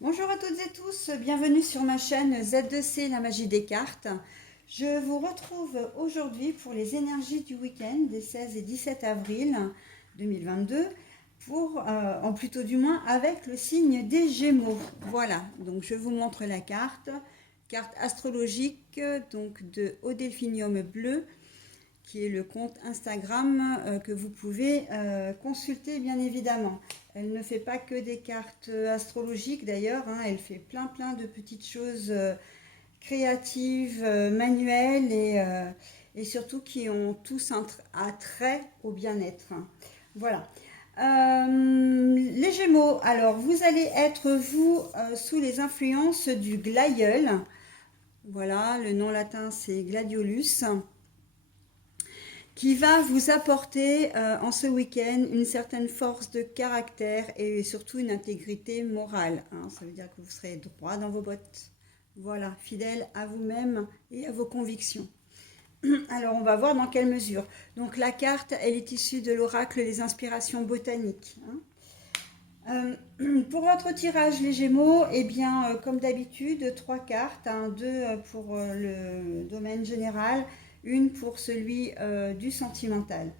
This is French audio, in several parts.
Bonjour à toutes et tous, bienvenue sur ma chaîne Z2C, la magie des cartes. Je vous retrouve aujourd'hui pour les énergies du week-end des 16 et 17 avril 2022, en plutôt du moins avec le signe des Gémeaux. Voilà, donc je vous montre la carte astrologique donc de Au Delphinium Bleu, qui est le compte Instagram que vous pouvez consulter bien évidemment. Elle ne fait pas que des cartes astrologiques d'ailleurs, hein, elle fait plein de petites choses créatives, manuelles et surtout qui ont tous un attrait au bien-être. Voilà. Les Gémeaux, alors vous allez être vous sous les influences du glaïeul. Voilà, le nom latin c'est gladiolus, qui va vous apporter en ce week-end une certaine force de caractère et surtout une intégrité morale, hein. Ça veut dire que vous serez droit dans vos bottes. Voilà, fidèle à vous-même et à vos convictions. Alors, on va voir dans quelle mesure. Donc, la carte, elle est issue de l'oracle des inspirations botaniques, hein. Pour votre tirage, les Gémeaux, eh bien, comme d'habitude, trois cartes, hein, deux pour le domaine général, une pour celui du sentimental.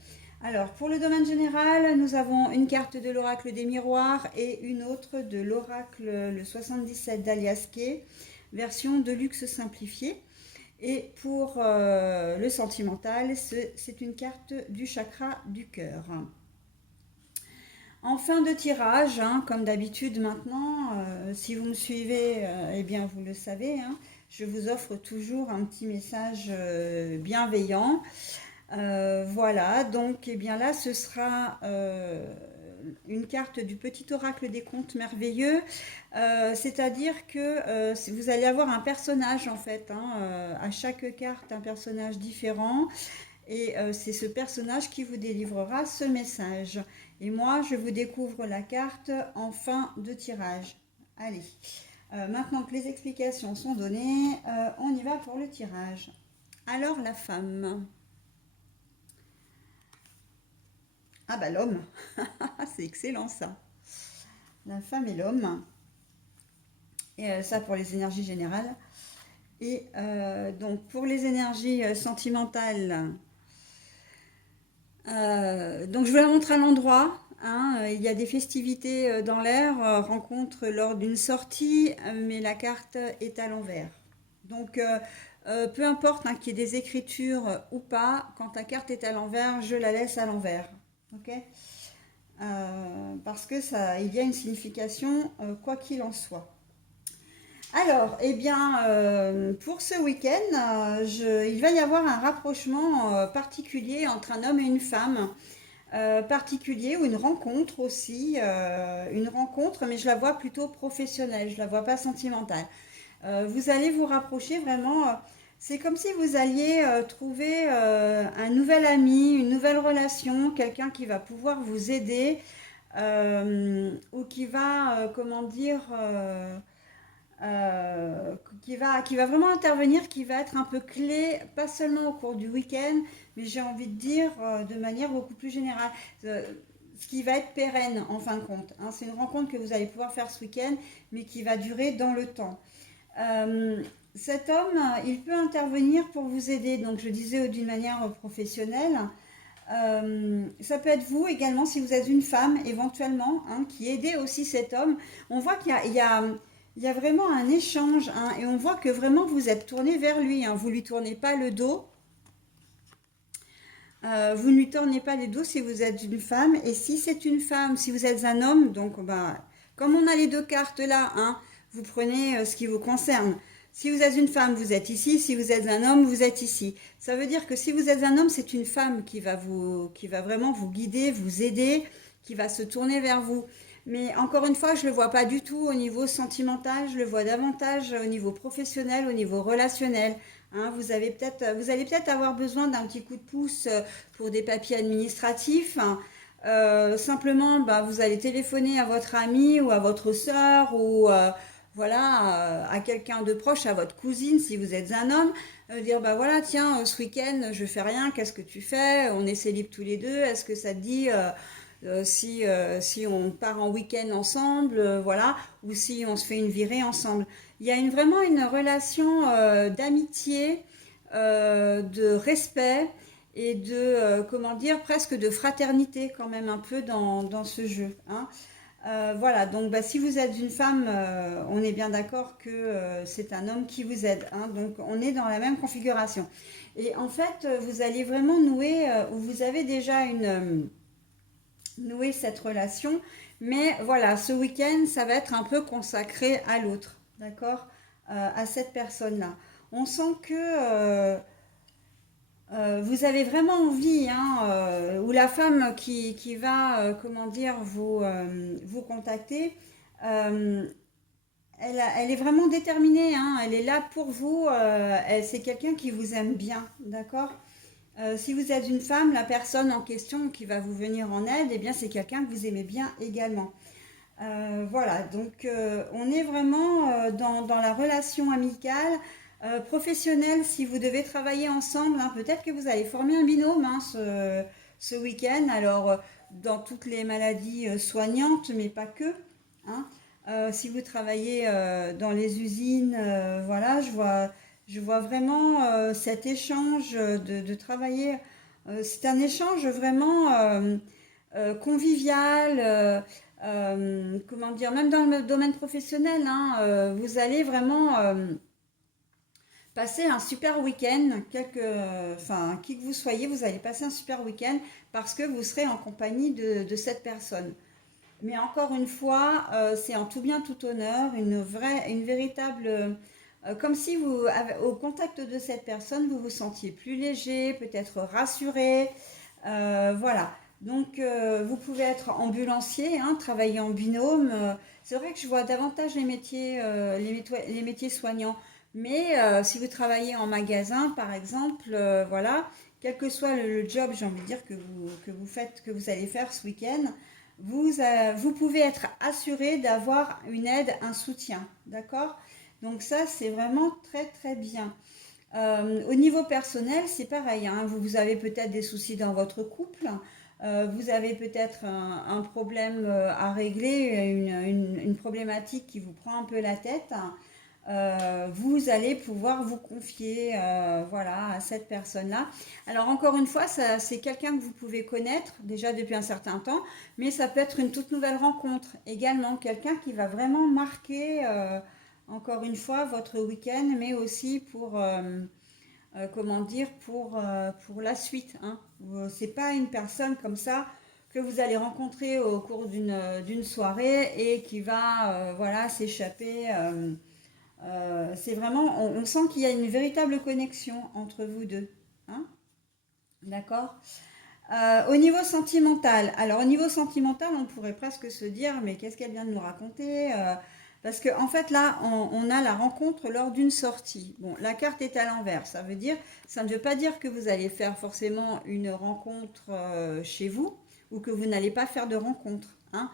Alors, pour le domaine général, nous avons une carte de l'oracle des miroirs et une autre de l'oracle le 77 d'Alias Kay, version de luxe simplifiée. Et pour le sentimental, c'est une carte du chakra du cœur. En fin de tirage, hein, comme d'habitude maintenant, si vous me suivez, eh bien vous le savez, hein, je vous offre toujours un petit message bienveillant. Voilà, donc eh bien là ce sera une carte du petit oracle des contes merveilleux, c'est-à-dire que vous allez avoir un personnage en fait, hein, à chaque carte un personnage différent. Et c'est ce personnage qui vous délivrera ce message. Et moi, je vous découvre la carte en fin de tirage. Allez, maintenant que les explications sont données, on y va pour le tirage. Alors, la femme. Ah bah l'homme. C'est excellent ça. La femme et l'homme. Et ça pour les énergies générales. Et donc pour les énergies sentimentales, donc je vous la montre à l'endroit, hein. Il y a des festivités dans l'air, rencontre lors d'une sortie, mais la carte est à l'envers. Donc peu importe hein, qu'il y ait des écritures ou pas, quand la carte est à l'envers, je la laisse à l'envers. Ok. Parce que ça, il y a une signification quoi qu'il en soit. Alors, eh bien, pour ce week-end, il va y avoir un rapprochement particulier entre un homme et une femme, particulier ou une rencontre aussi, une rencontre, mais je la vois plutôt professionnelle, je la vois pas sentimentale. Vous allez vous rapprocher vraiment. C'est comme si vous alliez trouver un nouvel ami, une nouvelle relation, quelqu'un qui va pouvoir vous aider ou qui va, comment dire, qui va vraiment intervenir, qui va être un peu clé, pas seulement au cours du week-end, mais j'ai envie de dire de manière beaucoup plus générale. Ce qui va être pérenne en fin de compte, hein. C'est une rencontre que vous allez pouvoir faire ce week-end, mais qui va durer dans le temps. Cet homme, il peut intervenir pour vous aider, donc je disais d'une manière professionnelle. Ça peut être vous également si vous êtes une femme éventuellement, hein, qui aidez aussi cet homme. On voit qu'il y a vraiment un échange, hein, et on voit que vraiment vous êtes tourné vers lui, hein. Vous ne lui tournez pas le dos. Vous ne lui tournez pas le dos si vous êtes une femme. Et si c'est une femme, si vous êtes un homme, donc bah, comme on a les deux cartes là, hein, vous prenez ce qui vous concerne. Si vous êtes une femme, vous êtes ici. Si vous êtes un homme, vous êtes ici. Ça veut dire que si vous êtes un homme, c'est une femme qui va vraiment vous guider, vous aider, qui va se tourner vers vous. Mais encore une fois, je ne le vois pas du tout au niveau sentimental, je le vois davantage au niveau professionnel, au niveau relationnel. Hein, vous allez peut-être avoir besoin d'un petit coup de pouce pour des papiers administratifs, hein. Simplement, bah, vous allez téléphoner à votre ami ou à votre sœur ou voilà, à quelqu'un de proche, à votre cousine si vous êtes un homme, dire bah voilà, tiens, ce week-end je fais rien, qu'est-ce que tu fais? On est célibes tous les deux, est-ce que ça te dit si on part en week-end ensemble, voilà, ou si on se fait une virée ensemble. Il y a vraiment une relation d'amitié, de respect et de, comment dire, presque de fraternité quand même un peu dans ce jeu, hein. Voilà, donc bah, si vous êtes une femme, on est bien d'accord que c'est un homme qui vous aide, hein, donc on est dans la même configuration. Et en fait, vous allez vraiment nouer, ou vous avez déjà noué cette relation, mais voilà, ce week-end, ça va être un peu consacré à l'autre, d'accord, à cette personne-là. On sent que vous avez vraiment envie, hein, ou la femme qui va, comment dire, vous contacter, euh, elle est vraiment déterminée, hein, elle est là pour vous, c'est quelqu'un qui vous aime bien, d'accord? Si vous êtes une femme, la personne en question qui va vous venir en aide, eh bien c'est quelqu'un que vous aimez bien également. Voilà, donc on est vraiment dans la relation amicale, professionnelle, si vous devez travailler ensemble, hein, peut-être que vous allez former un binôme, hein, ce week-end, alors dans toutes les maladies soignantes, mais pas que, hein. Si vous travaillez dans les usines, voilà, je vois vraiment cet échange de travailler. C'est un échange vraiment convivial. Comment dire, même dans le domaine professionnel, hein, vous allez vraiment passer un super week-end, enfin, qui que vous soyez, vous allez passer un super week-end parce que vous serez en compagnie de cette personne. Mais encore une fois, c'est en tout bien, tout honneur, une véritable, comme si au contact de cette personne, vous vous sentiez plus léger, peut-être rassuré, voilà. Donc, vous pouvez être ambulancier, hein, travailler en binôme. C'est vrai que je vois davantage les métiers soignants. Mais si vous travaillez en magasin, par exemple, voilà, quel que soit le job, j'ai envie de dire que vous faites, que vous allez faire ce week-end, vous pouvez être assuré d'avoir une aide, un soutien, d'accord? Donc ça, c'est vraiment très très bien. Au niveau personnel, c'est pareil, hein. Vous avez peut-être des soucis dans votre couple, vous avez peut-être un problème à régler, une problématique qui vous prend un peu la tête. Vous allez pouvoir vous confier, voilà, à cette personne-là. Alors encore une fois, c'est quelqu'un que vous pouvez connaître déjà depuis un certain temps, mais ça peut être une toute nouvelle rencontre également, quelqu'un qui va vraiment marquer, encore une fois, votre week-end, mais aussi comment dire, pour la suite, hein. C'est pas une personne comme ça que vous allez rencontrer au cours d'une soirée et qui va, voilà, s'échapper. C'est vraiment, on sent qu'il y a une véritable connexion entre vous deux, hein, d'accord? Au niveau sentimental, alors au niveau sentimental, on pourrait presque se dire, mais qu'est-ce qu'elle vient de nous raconter? Parce que en fait là, on a la rencontre lors d'une sortie. Bon, la carte est à l'envers, ça ne veut pas dire que vous allez faire forcément une rencontre chez vous ou que vous n'allez pas faire de rencontre, hein.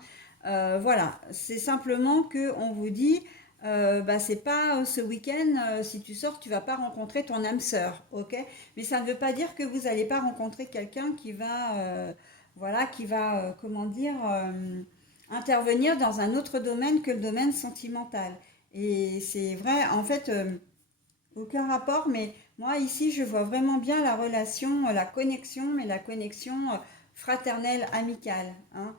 Voilà, c'est simplement que on vous dit, bah c'est pas ce week-end, si tu sors, tu vas pas rencontrer ton âme sœur, ok? Mais ça ne veut pas dire que vous n'allez pas rencontrer quelqu'un qui va, voilà, qui va, comment dire, intervenir dans un autre domaine que le domaine sentimental. Et c'est vrai, en fait, aucun rapport, mais moi ici, je vois vraiment bien la relation, la connexion, mais la connexion fraternelle, amicale, hein.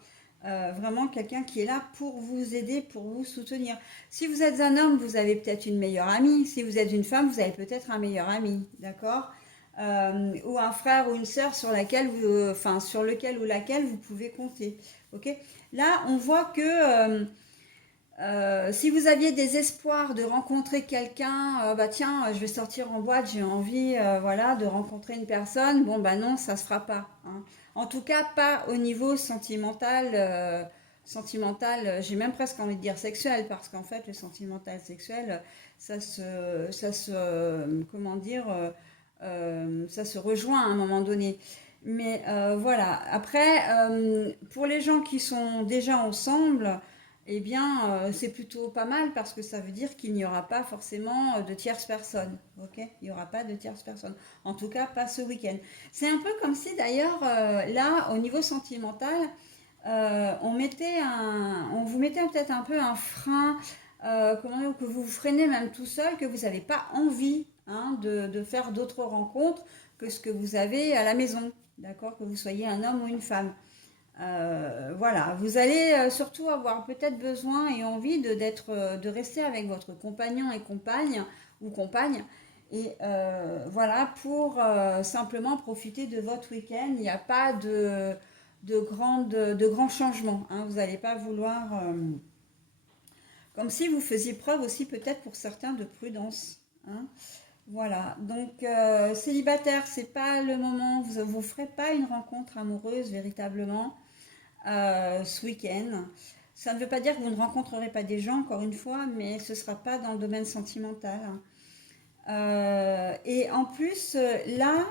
Vraiment quelqu'un qui est là pour vous aider, pour vous soutenir. Si vous êtes un homme, vous avez peut-être une meilleure amie. Si vous êtes une femme, vous avez peut-être un meilleur ami, d'accord? Ou un frère ou une sœur sur laquelle enfin, sur lequel ou laquelle vous pouvez compter. Ok. Là, on voit que si vous aviez des espoirs de rencontrer quelqu'un, bah tiens, je vais sortir en boîte, j'ai envie, voilà, de rencontrer une personne. Bon, bah non, ça se fera pas, hein. En tout cas, pas au niveau sentimental. J'ai même presque envie de dire sexuel, parce qu'en fait, le sentimental sexuel, comment dire, ça se rejoint à un moment donné. Mais voilà. Après, pour les gens qui sont déjà ensemble, eh bien, c'est plutôt pas mal parce que ça veut dire qu'il n'y aura pas forcément de tierces personnes. Ok? Il n'y aura pas de tierces personnes. En tout cas, pas ce week-end. C'est un peu comme si d'ailleurs, là, au niveau sentimental, on vous mettait peut-être un peu un frein, comment dire, que vous freinez même tout seul, que vous n'avez pas envie, hein, de faire d'autres rencontres que ce que vous avez à la maison, d'accord, que vous soyez un homme ou une femme. Voilà, vous allez surtout avoir peut-être besoin et envie de rester avec votre compagnon et compagne ou compagne. Et voilà, pour simplement profiter de votre week-end. Il n'y a pas de grands changements, hein. Vous n'allez pas vouloir, comme si vous faisiez preuve aussi peut-être pour certains de prudence, hein. Voilà, donc célibataire, c'est pas le moment, vous ne ferez pas une rencontre amoureuse véritablement ce week-end. Ça ne veut pas dire que vous ne rencontrerez pas des gens, encore une fois, mais ce ne sera pas dans le domaine sentimental. Et en plus, là,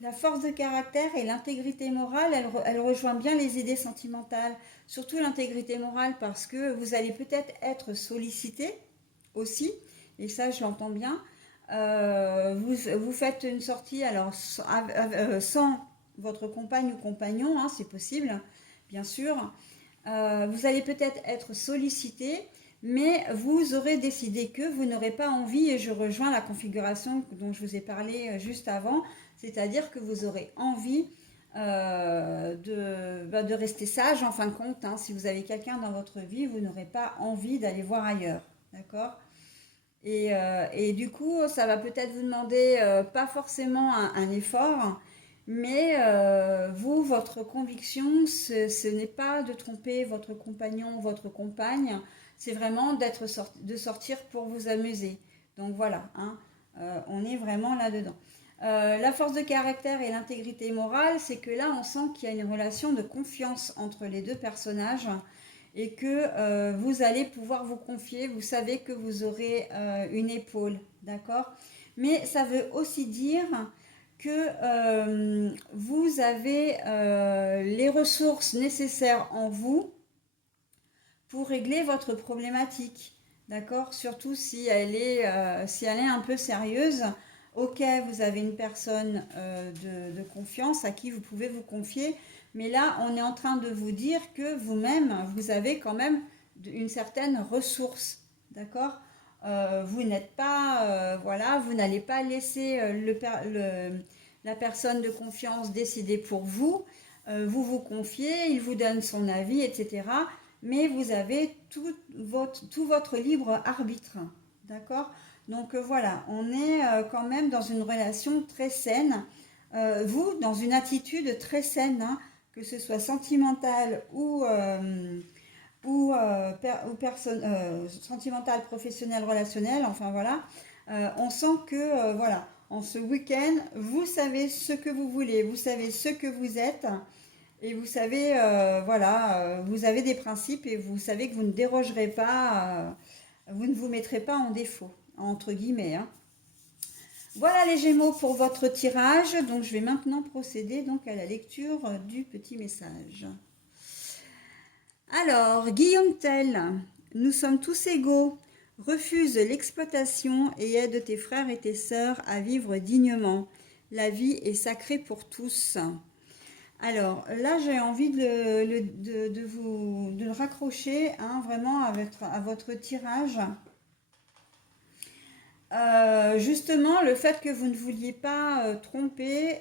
la force de caractère et l'intégrité morale, elle rejoint bien les idées sentimentales, surtout l'intégrité morale, parce que vous allez peut-être être sollicité aussi, et ça, je l'entends bien. Vous faites une sortie, alors sans votre compagne ou compagnon, hein, c'est possible, bien sûr. Vous allez peut-être être sollicité, mais vous aurez décidé que vous n'aurez pas envie, et je rejoins la configuration dont je vous ai parlé juste avant, c'est-à-dire que vous aurez envie de rester sage en fin de compte, hein. Si vous avez quelqu'un dans votre vie, vous n'aurez pas envie d'aller voir ailleurs, d'accord? Et du coup, ça va peut-être vous demander pas forcément un effort, mais vous, votre conviction, ce n'est pas de tromper votre compagnon ou votre compagne, c'est vraiment de sortir pour vous amuser. Donc voilà, hein, on est vraiment là-dedans. La force de caractère et l'intégrité morale, c'est que là, on sent qu'il y a une relation de confiance entre les deux personnages et que vous allez pouvoir vous confier, vous savez que vous aurez une épaule, d'accord? Mais ça veut aussi dire que vous avez les ressources nécessaires en vous pour régler votre problématique, d'accord? Surtout si elle est un peu sérieuse. Ok, vous avez une personne de confiance à qui vous pouvez vous confier, mais là, on est en train de vous dire que vous-même, vous avez quand même une certaine ressource, d'accord? Vous n'êtes pas, voilà, vous n'allez pas laisser la personne de confiance décider pour vous. Vous vous confiez, il vous donne son avis, etc. Mais vous avez tout votre libre arbitre, d'accord? Donc voilà, on est quand même dans une relation très saine, vous, dans une attitude très saine, hein, que ce soit sentimentale sentimentale, professionnelle, relationnelle, enfin voilà. On sent que, voilà, en ce week-end, vous savez ce que vous voulez, vous savez ce que vous êtes, et vous savez, voilà, vous avez des principes et vous savez que vous ne dérogerez pas, vous ne vous mettrez pas en défaut, entre guillemets, hein. Voilà les Gémeaux pour votre tirage. Donc je vais maintenant procéder donc à la lecture du petit message. Alors, Guillaume Tell, nous sommes tous égaux. Refuse l'exploitation et aide tes frères et tes sœurs à vivre dignement. La vie est sacrée pour tous. Alors là, j'ai envie de le raccrocher, hein, vraiment à votre tirage. Justement, le fait que vous ne vouliez pas tromper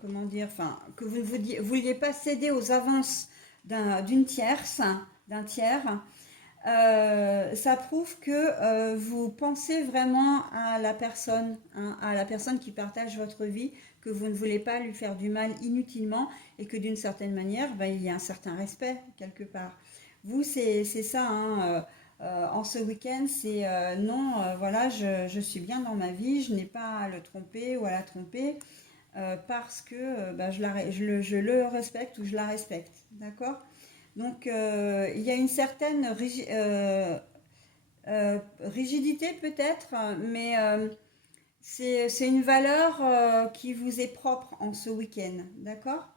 comment dire, enfin, que vous ne vouliez pas céder aux avances d'une tierce, d'un tiers, ça prouve que vous pensez vraiment à la personne, hein, à la personne qui partage votre vie, que vous ne voulez pas lui faire du mal inutilement et que d'une certaine manière, ben, il y a un certain respect quelque part. Vous, c'est ça, hein, en ce week-end, c'est non, voilà, je suis bien dans ma vie, je n'ai pas à le tromper ou à la tromper parce que ben, je le respecte ou je la respecte, d'accord? Donc, il y a une certaine rigidité peut-être, mais c'est une valeur qui vous est propre en ce week-end, d'accord?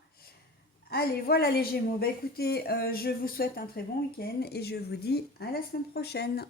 Allez, voilà les Gémeaux. Bah, écoutez, je vous souhaite un très bon week-end et je vous dis à la semaine prochaine.